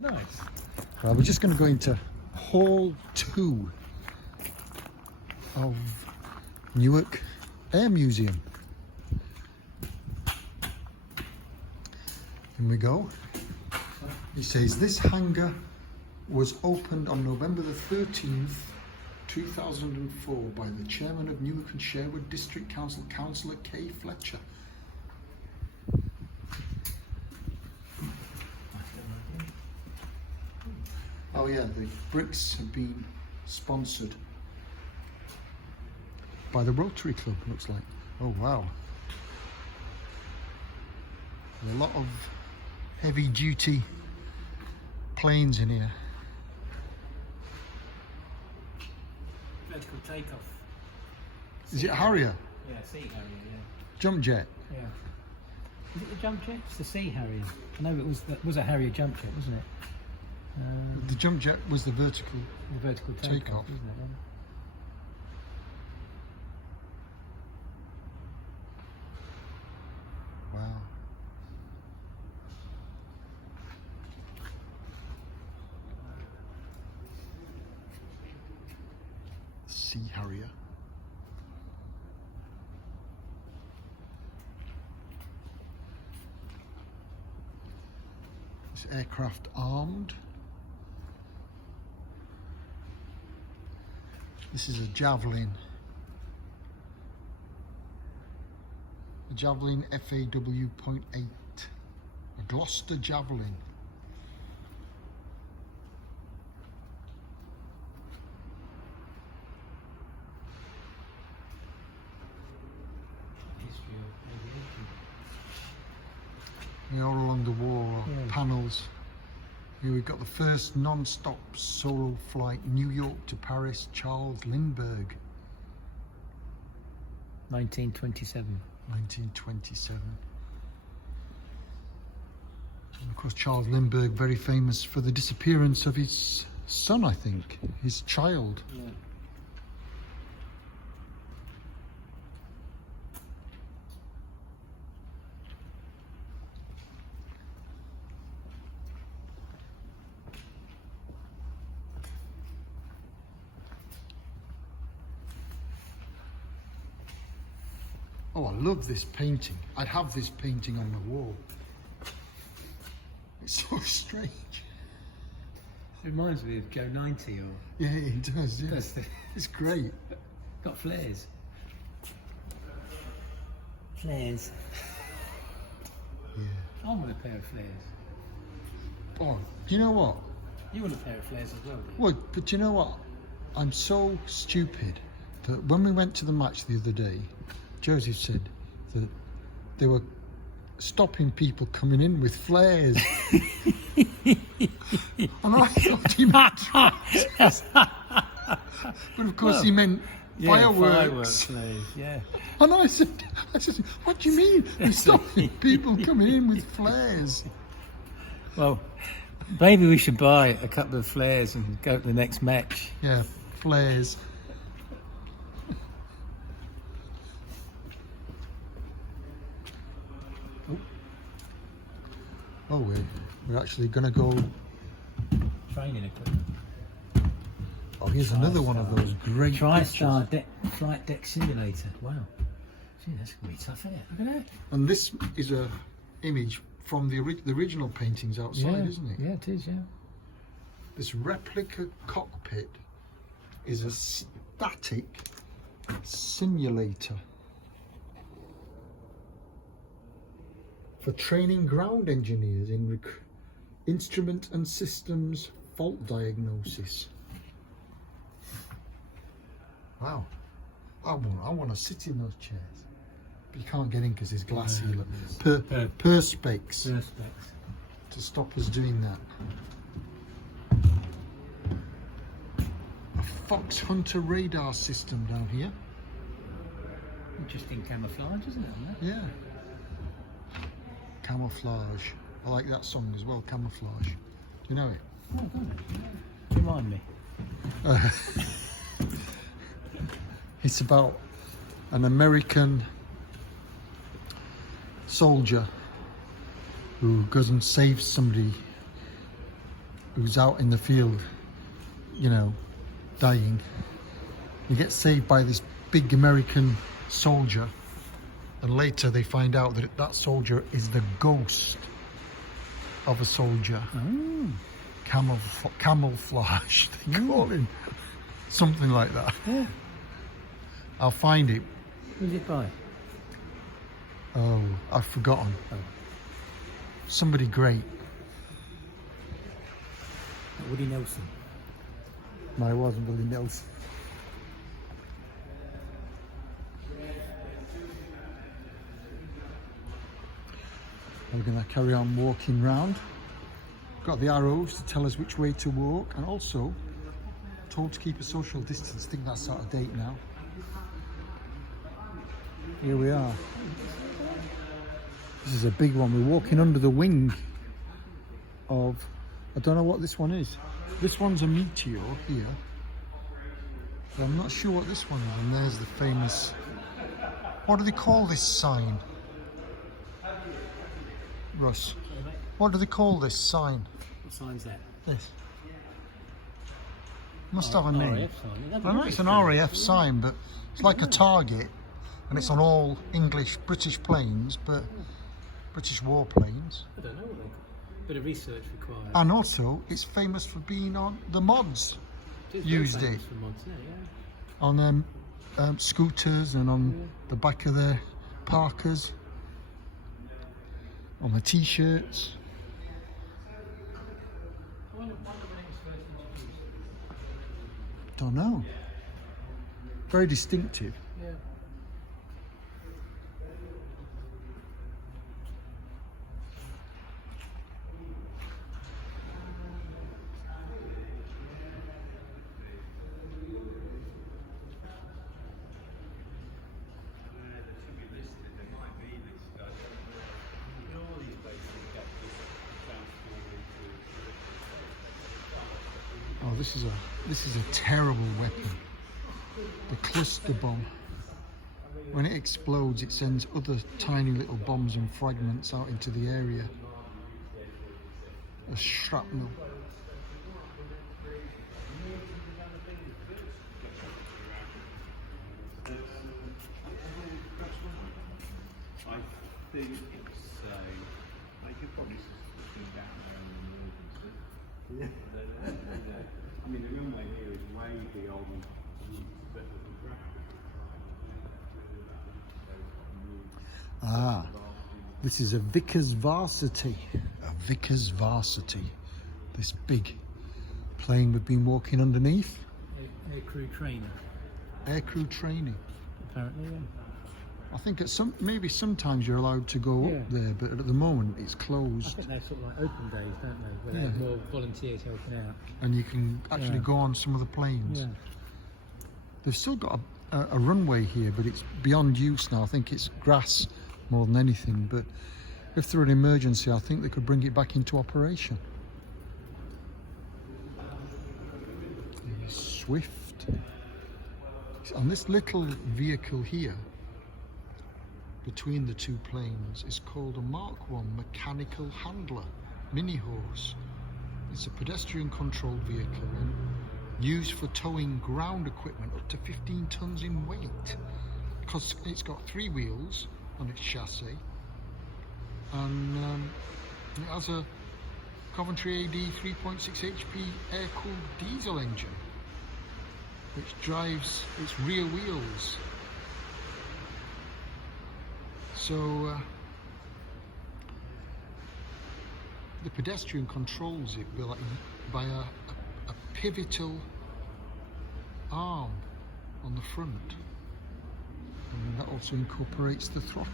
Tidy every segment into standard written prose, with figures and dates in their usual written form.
Nice. Right, we're just going to go into Hall 2 of Newark Air Museum. In we go. It says this hangar was opened on November the 13th, 2004 by the chairman of Newark and Sherwood District Council, Councillor K. Fletcher. Oh yeah, the bricks have been sponsored by the Rotary Club, looks like. Oh wow. A lot of heavy duty planes in here. Vertical takeoff. Is it a Harrier? Yeah, Sea Harrier, yeah. Jump jet? Yeah. Is it the jump jet? It's the Sea Harrier. I know it was a Harrier jump jet, wasn't it? The jump jet was the vertical takeoff, isn't it? Then? Wow. Sea Harrier. This aircraft armed. This is a Javelin. A Javelin FAW.8. A Gloucester Javelin. History of aviation. Yeah, all along the wall Yeah. panels. Here we've got the first non-stop solo flight, New York to Paris, Charles Lindbergh, 1927. 1927. And of course, Charles Lindbergh, very famous for the disappearance of his son, I think, his child. Yeah. Oh, I love this painting. I'd have this painting on the wall. It's so strange. It reminds me of Joe 90 or... Yeah, it does, yeah. Does it? It's great. Got flares. Flares. Yeah. I want a pair of flares. Oh, do you know what? You want a pair of flares as well, do you? Well, but you know what? I'm so stupid that when we went to the match the other day, Joseph said that they were stopping people coming in with flares. And I thought he meant tractors. But of course he meant fireworks. Flares, yeah. And I said, what do you mean? They're stopping people coming in with flares. Well, maybe we should buy a couple of flares and go to the next match. Yeah, flares. Oh, we're actually going to go. Training equipment. Oh, here's another one of those great TriStar flight deck simulator. Wow. Gee, that's going to be tough, isn't it? Look at that. And this is a image from the original paintings outside, isn't it? Yeah, it is, yeah. This replica cockpit is a static simulator for training ground engineers in instrument and systems fault diagnosis. Wow. I want to sit in those chairs. But you can't get in because it's glassy. Perspex to stop us doing that. A Fox Hunter radar system down here. Interesting camouflage, isn't it? Yeah. Camouflage. I like that song as well, Camouflage. Do you know it? Oh, don't it? Remind me. It's about an American soldier who goes and saves somebody who's out in the field, you know, dying. He gets saved by this big American soldier, and later they find out that that soldier is the ghost of a soldier. Oh. Camouflage, they call him. Something like that. Yeah. I'll find it. Who's it by? Oh, I've forgotten. Oh. Somebody great. Woody Nelson. No, it wasn't Willie Nelson. We're going to carry on walking round. Got the arrows to tell us which way to walk, and also told to keep a social distance. I think that's out of date now. Here we are. This is a big one. We're walking under the wing of, I don't know what this one is. This one's a meteor here. But I'm not sure what this one is. And there's the famous, what do they call this sign? Russ, what do they call this sign? What sign's that? This. Must have a name. RAF sign. I know it's an RAF sign, but it's like a target, and it's on all English, British planes, but British warplanes. I don't know what they call. Bit of research required. And also, it's famous for being on the mods. Used it For mods, yeah. on scooters and on the back of their Parkers, on the t-shirts. Don't know. Very distinctive. Yeah. Oh, this is a terrible weapon. The cluster bomb. When it explodes, it sends other tiny little bombs and fragments out into the area. A shrapnel. I think it's I could probably put them down around the emergency. I mean, the runway here is way beyond the Ah, this is a Vickers Varsity. A Vickers Varsity. This big plane we've been walking underneath. Aircrew trainer, Aircrew training. apparently, yeah. I think maybe sometimes you're allowed to go Yeah. up there, but at the moment it's I closed. think they're sort of like open days, don't they? Where they have more volunteers helping out. And you can actually Yeah. go on some of the planes. Yeah. They've still got a runway here, but it's beyond use now. I think it's grass more than anything, but if they're an emergency, I think they could bring it back into operation. Swift. On this little vehicle here, between the two planes, is called a Mark 1 mechanical handler, mini horse. It's a pedestrian controlled vehicle and used for towing ground equipment up to 15 tons in weight, because it's got 3 wheels on its chassis, and it has a Coventry AD 3.6 HP air-cooled diesel engine which drives its rear wheels. So the pedestrian controls it by a pivotal arm on the front, and that also incorporates the throttle.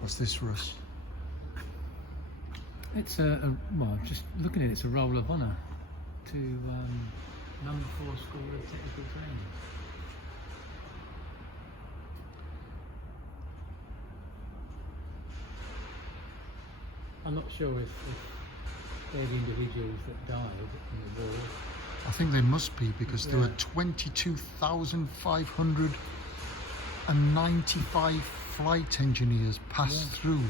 What's this, Russ? It's well, just looking at it, it's a roll of honour to number 4 School of Technical Training. I'm not sure if they're the individuals that died in the war. I think they must be, because there were 22,595 flight engineers passed through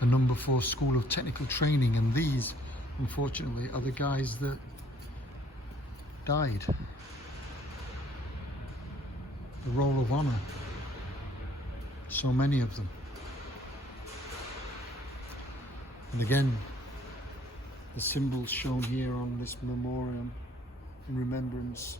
the No. 4 School of Technical Training, and these, unfortunately, are the guys that died. The Roll of Honour. So many of them. And again, the symbols shown here on this memoriam in remembrance.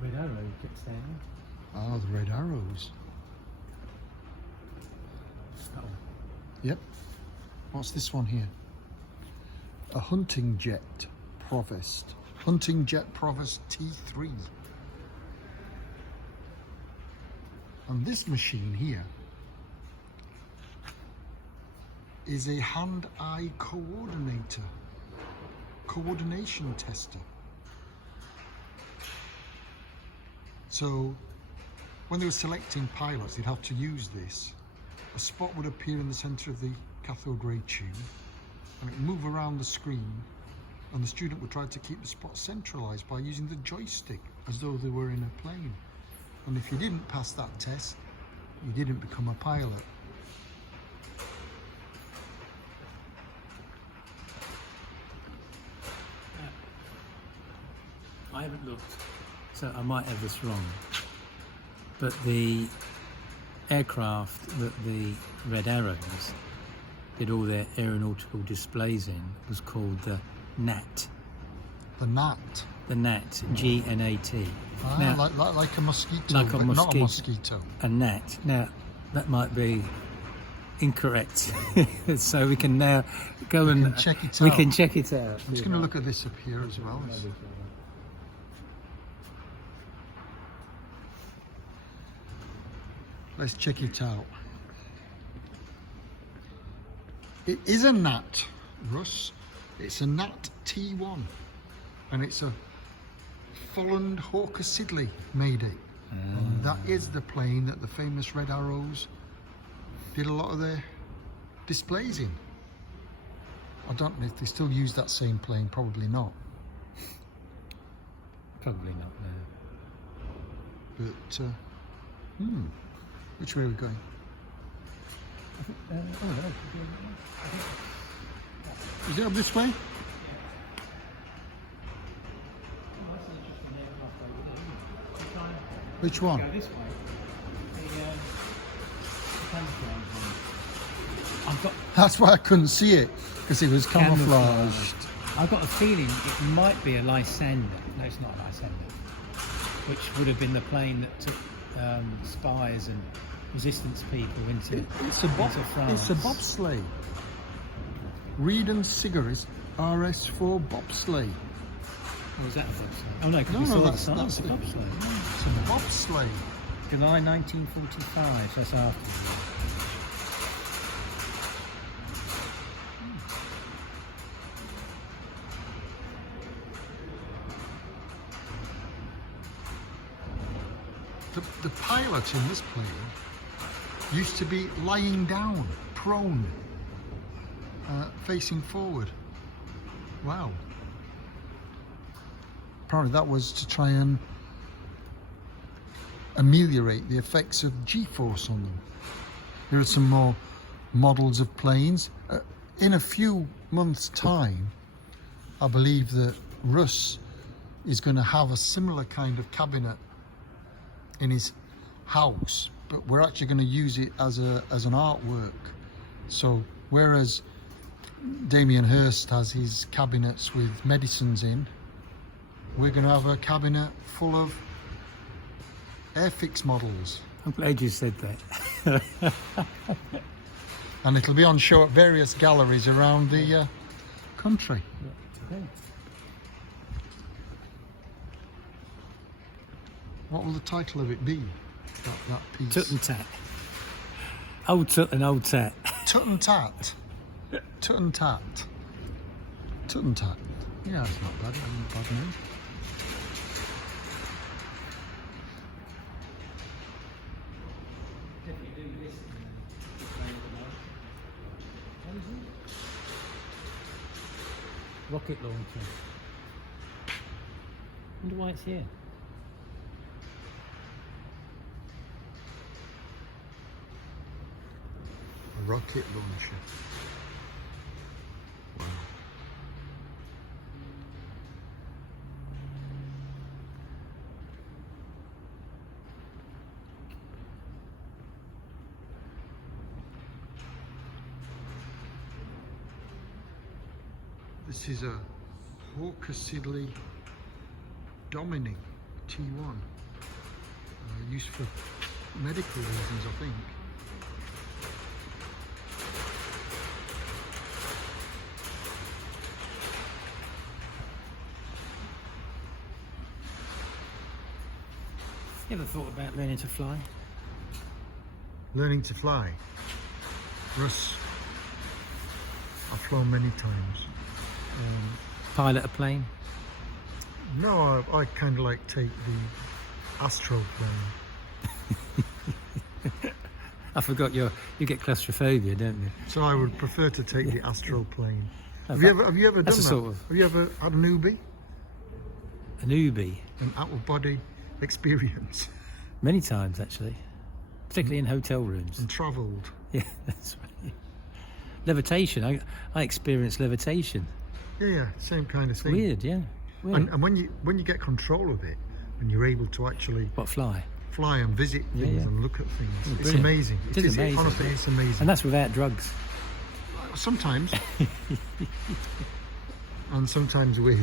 Red Arrow gets there. Ah, the red arrows. Oh, Yep. What's this one here? A hunting jet Provost. Hunting jet Provost T3. And this machine here is a hand-eye coordinator. Coordination tester. So when they were selecting pilots, they'd have to use this. A spot would appear in the centre of the cathode ray tube, and it would move around the screen, and the student would try to keep the spot centralised by using the joystick as though they were in a plane. And if you didn't pass that test, you didn't become a pilot. I haven't looked, so I might have this wrong. But the aircraft that the Red Arrows did all their aeronautical displays in was called the NAT. The gnat. The NAT, G-N-A-T. Ah, Now, like a mosquito, like a but not a mosquito. mosquito. a NAT. Now, that might be incorrect. So we can now go We and can check it we out. can check it out. I'm just going to look at this up here as well. Let's check it out. It is a Nat, Russ. It's a Nat T1, and it's a Folland Hawker Siddeley made it. And that is the plane that the famous Red Arrows did a lot of their displays in. I don't know if they still use that same plane, probably not. Probably not now. But, which way are we going? Is it up this way? Which one? Go this way. I've got That's why I couldn't see it, because it was camouflaged. I've got a feeling it might be a Lysander. No, it's not a Lysander. Which would have been the plane that took spies and resistance people into It's a France. It's a bobsleigh. Reed and Sigaris RS4 bobsleigh. Or was that a bobsleigh? Oh no, because No, we no, saw that's- the that's sign. the- It's a bobsleigh. It's a bobsleigh. July 1945, so that's after. The pilot in this plane used to be lying down, prone, facing forward. Wow. Apparently that was to try and ameliorate the effects of G-force on them. There are some more models of planes. In a few months' time, I believe that Russ is going to have a similar kind of cabinet in his house, but we're actually going to use it as an artwork. So whereas Damien Hirst has his cabinets with medicines in, we're going to have a cabinet full of Airfix models, I'm glad you said that. and it'll be on show at various galleries around the country. What will the title of it be? That piece. Tut and tat. Old tut and old tat. Tut and tat. Tut and tat. Tut and tat. Yeah, it's not bad. Not bad name. Rocket launcher. Wonder why it's here. A rocket launcher. Wow. This is a Hawker Siddeley Domini T1, used for medical reasons, I think. You ever thought about learning to fly? Learning to fly. Russ, I've flown many times. Pilot a plane? No, I kind of like take the astral plane. I forgot you get claustrophobia, don't you? So I would prefer to take the astral plane. Oh, Have you ever done that's that? a sort of- Have you ever had an Ubi? An Ubi? An out-of-body experience? Many times, actually. Particularly in hotel rooms. And travelled? Yeah, that's right. Levitation. I experienced levitation. Yeah, same kind of thing. Weird, yeah. Weird. And when you get control of it, and you're able to actually What, fly? fly and visit Yeah, things yeah. and look at things, it's brilliant. amazing. It is amazing. Honestly, it's amazing. And that's without drugs. Sometimes. And sometimes with.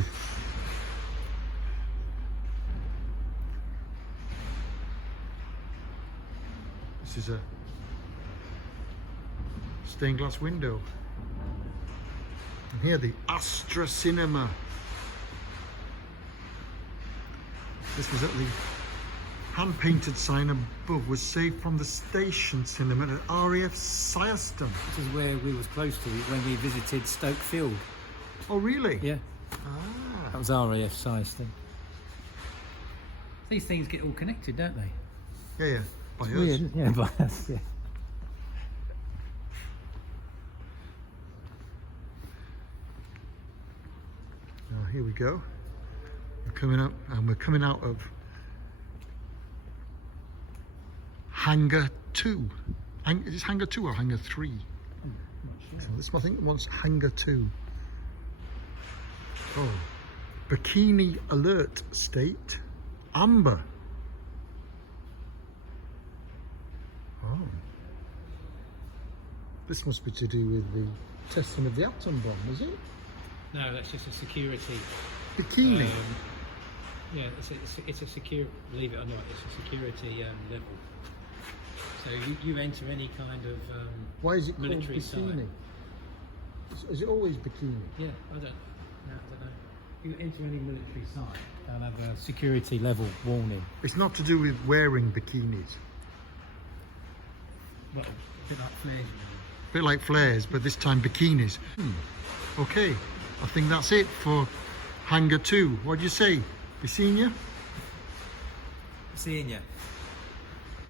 This is a stained glass window. And here the Astra Cinema. This was at the hand-painted sign above was saved from the station cinema at RAF Silverstone. This is where we was close to it when we visited Stoke Field. Oh really? Yeah, Ah. that was RAF Silverstone. These things get all connected, don't they? Yeah, yeah. By us. Weird, yeah, by us, yeah. Now here we go. We're coming up, and we're coming out of Hangar 2. Is this Hangar 2 or Hangar 3? So this, I think, one's Hangar 2. Oh, Bikini Alert State, Amber. Oh, this must be to do with the testing of the atom bomb, is it? No, that's just a security. Bikini. Yeah, it's a secure. Believe it or not, it's a security level. So you enter any kind of Why is it called military bikini? site. Is it always bikini? Yeah, I don't know. You enter any military site, they'll have a security level warning. It's not to do with wearing bikinis. What, a bit like flares. A bit like flares, but this time bikinis. Okay, I think that's it for Hangar 2. What do you say? We seen you? Seeing you.